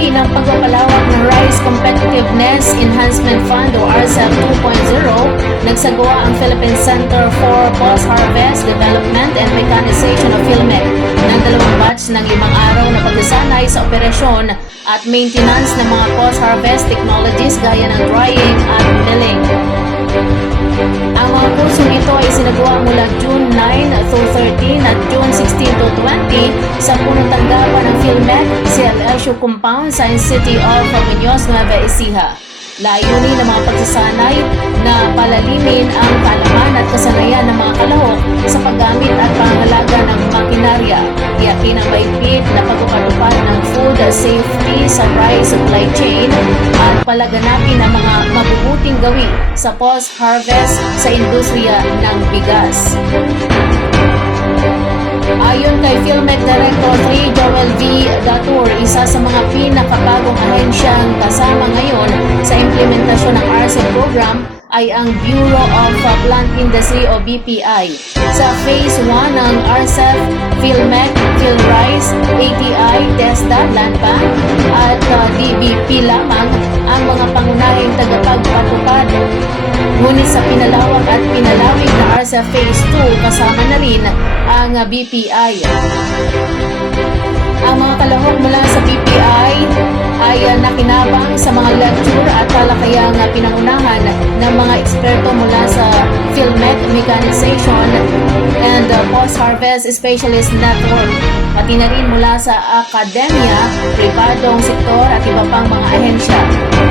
bahagi ng pagpapalawak ng Rice Competitiveness Enhancement Fund o RCEP 2.0, nagsagawa ang Philippine Center for Post-Harvest Development and Mechanization of PhilMec ng dalawang batch ng limang araw na pagsasanay sa operasyon at maintenance ng mga post-harvest technologies gaya ng drying at milling. Sa punong tanggapan ng PhilMec CLSU Compound sa City of Muñoz, Nueva Ecija. Layunin ng mga pagsasanay na palalimin ang kalaman at kasanayan ng mga kalahok sa paggamit at pangalaga ng makinarya. Tiyakin ang maigpit na pagpapatupad ng food safety sa rice supply chain at palaganapin ang mga mabubuting gawi sa post-harvest sa industriya ng bigas. Ayon kay PhilMec Director 3 Joel V. Datur, isa sa mga pinakabagong ahensyang kasama ngayon sa implementasyon ng RCEP program ay ang Bureau of Plant Industry o BPI. Sa Phase 1 ng RCEP, PhilMec, PhilRice, ATI, TESDA, Land Bank at uh, DBP lamang pangunahing tagapagpatupad. Ngunit sa pinalawak at pinalawig na RCEP Phase 2 kasama na rin ang BPI. Ang mga kalahok mula ay uh, nakinabang sa mga lecture at talakayang pinangunahan ng mga eksperto mula sa PhilMec Mechanization and Post-Harvest Specialist Network, pati na rin mula sa akademya, pribadong sektor at iba pang mga ahensya.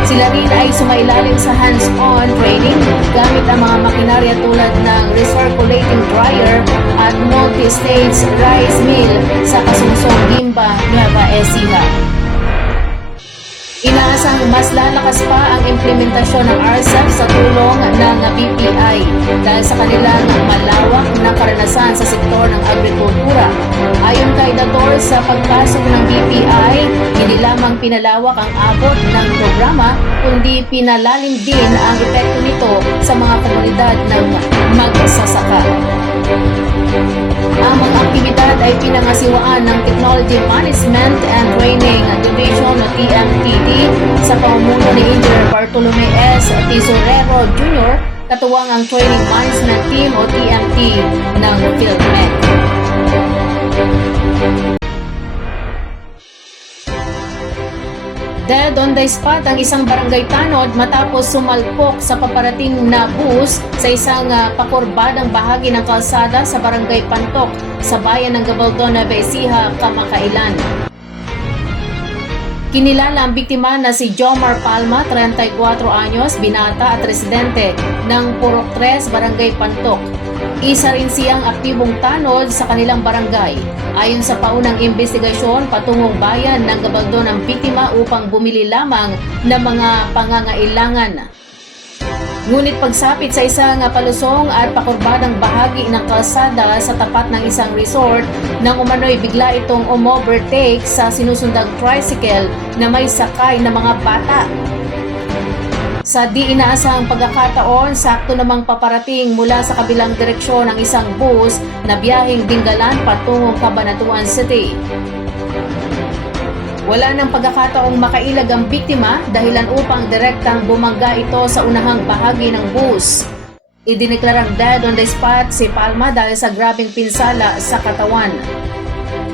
Sila rin ay sumailalim sa hands-on training gamit ang mga makinarya tulad ng recirculating dryer at multi-stage rice mill sa Kasunsong Gimba, Nueva Ecija. Inaasang mas lalakas pa ang implementasyon ng RCEP sa tulong ng BPI dahil sa kanilang malawak na karanasan sa sektor ng agrikultura. Ayon kay Dator, sa pagpasok ng BPI, hindi lamang pinalawak ang abot ng programa, kundi pinalalim din ang epekto nito sa mga komunidad ng magsasaka. Ang mga aktibidad ay pinangasiwaan ng Technology Management and Training Division o TMTD sa pamumuno ni Engineer Bartolome S. Tesorero Jr. katuwang ang Training Management Team o TMT ng PhilMec. Dead on the spot ang isang barangay tanod matapos sumalpok sa paparating na bus sa isang uh, pakurbadang bahagi ng kalsada sa barangay Pantok sa bayan ng Gabaldon, Nueva Ecija, Kamakailan. Kinilala ang biktima na si Jomar Palma, 34 anyos, binata at residente ng Purok 3, Barangay Pantok. Isa rin siyang aktibong tanod sa kanilang barangay. Ayon sa paunang investigasyon, patungong bayan ng Gabaldon ang biktima upang bumili lamang ng mga pangangailangan. Ngunit pagsapit sa isang palusong at pakurbadang bahagi ng kalsada sa tapat ng isang resort, nang umano'y bigla itong umovertake sa sinusundang tricycle na may sakay na mga bata. Sa di inaasahang pagkakataon, sakto namang paparating mula sa kabilang direksyon ng isang bus na biyaheng Dingalan patungong Cabanatuan City. Wala nang pagkakataong makailag ang biktima dahilan upang direktang bumangga ito sa unahang bahagi ng bus. Idineklarang dead on the spot si Palma dahil sa grabing pinsala sa katawan.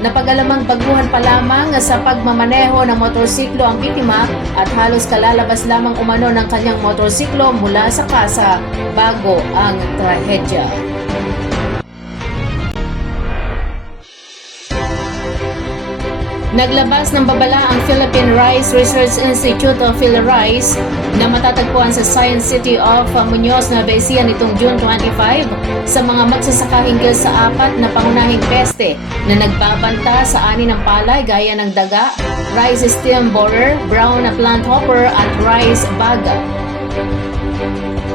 Napag-alamang baguhan pa lamang sa pagmamaneho ng motorsiklo ang biktima at halos kalalabas lamang umano ng kanyang motorsiklo mula sa kasa bago ang trahedya. Naglabas ng babala ang Philippine Rice Research Institute of PhilRice na matatagpuan sa Science City of Muñoz, Nueva Ecija nitong June 25 sa mga magsasaka hinggil sa apat na pangunahing peste na nagbabanta sa ani ng palay gaya ng daga, rice stem borer, brown plant hopper at rice baga.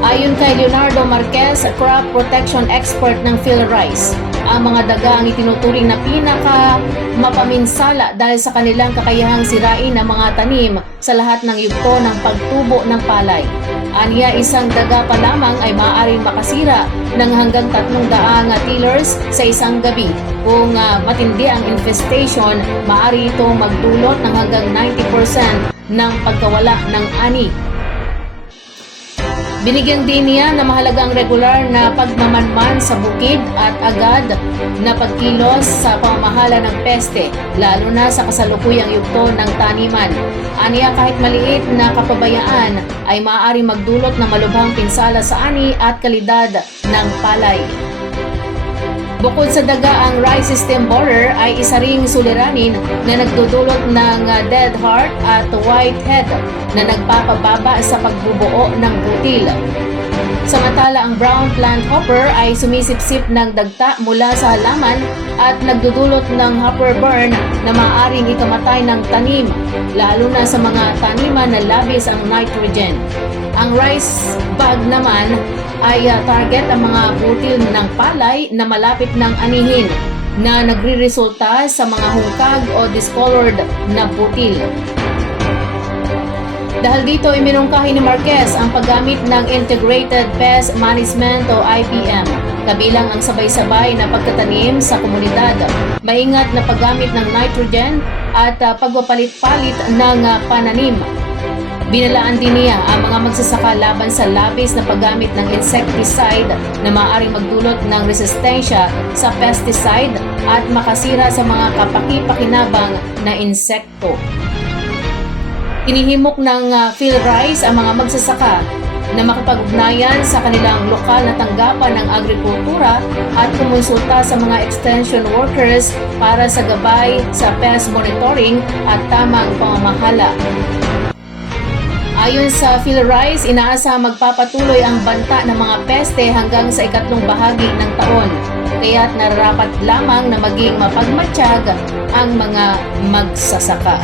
Ayon kay Leonardo Marquez, crop protection expert ng PhilRice, ang mga daga ang itinuturing na pinaka mapaminsala dahil sa kanilang kakayahang sirain ang mga tanim sa lahat ng yugto ng pagtubo ng palay. Aniya isang daga pa lamang ay maaaring makasira ng hanggang tatlong daang tillers sa isang gabi. Kung ah, matindi ang infestation, maaari ito magdulot ng hanggang 90% ng pagkawala ng ani. Binigyan din niya na mahalaga ang regular na pagmamanman sa bukid at agad na pagkilos sa pamamahala ng peste, lalo na sa kasalukuyang yugto ng taniman. Aniya kahit maliit na kapabayaan ay maaari magdulot ng malubhang pinsala sa ani at kalidad ng palay. Bukod sa daga, ang rice system borer ay isa ring suliranin na nagdudulot ng uh, dead heart at whitehead na nagpapababa sa pagbubuo ng butil. Samantala, ang brown plant hopper ay sumisipsip ng dagta mula sa halaman at nagdudulot ng hopper burn na maaaring ikamatay ng tanim, lalo na sa mga taniman na labis ang nitrogen. Ang rice bag naman ay uh, target ang mga butil ng palay na malapit ng anihin na nagriresulta sa mga hungkag o discolored na butil. Dahil dito, iminungkahi ni Marquez ang paggamit ng Integrated Pest Management o IPM, kabilang ang sabay-sabay na pagtatanim sa komunidad, maingat na paggamit ng nitrogen at uh, pagpapalit-palit ng uh, pananim. Binalaan din niya ang mga magsasaka laban sa labis na paggamit ng insecticide na maaaring magdulot ng resistensya sa pesticide at makasira sa mga kapaki-pakinabang na insekto. Inihimok ng uh, Phil Rice ang mga magsasaka na makipag-ugnayan sa kanilang lokal na tanggapan ng agrikultura at kumonsulta sa mga extension workers para sa gabay sa pest monitoring at tamang pamamahala. Ayon sa Phil Rice, inaasa magpapatuloy ang banta ng mga peste hanggang sa ikatlong bahagi ng taon. Kaya't nararapat lamang na maging mapagmatsyag ang mga magsasaka.